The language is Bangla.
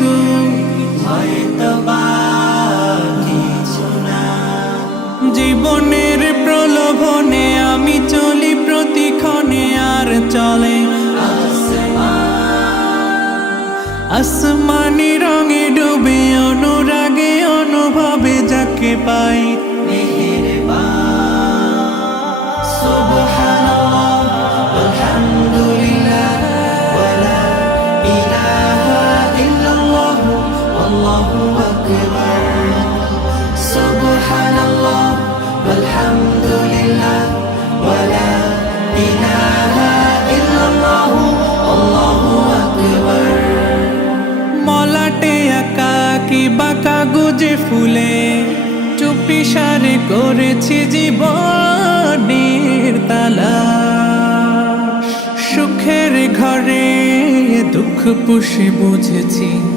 কিছু হয়তো কিছু না জীবনের প্রলোভনে আমি চলি প্রতিক্ষণে আর চলে আসমানি রঙে ডুবে অনুরাগে অনুভবে যাকে পাই। মলাটে একা কি ফুলে? চুপি সারে করেছি জীবনের তালা। সুখের ঘরে দুঃখ পুষে বুঝেছি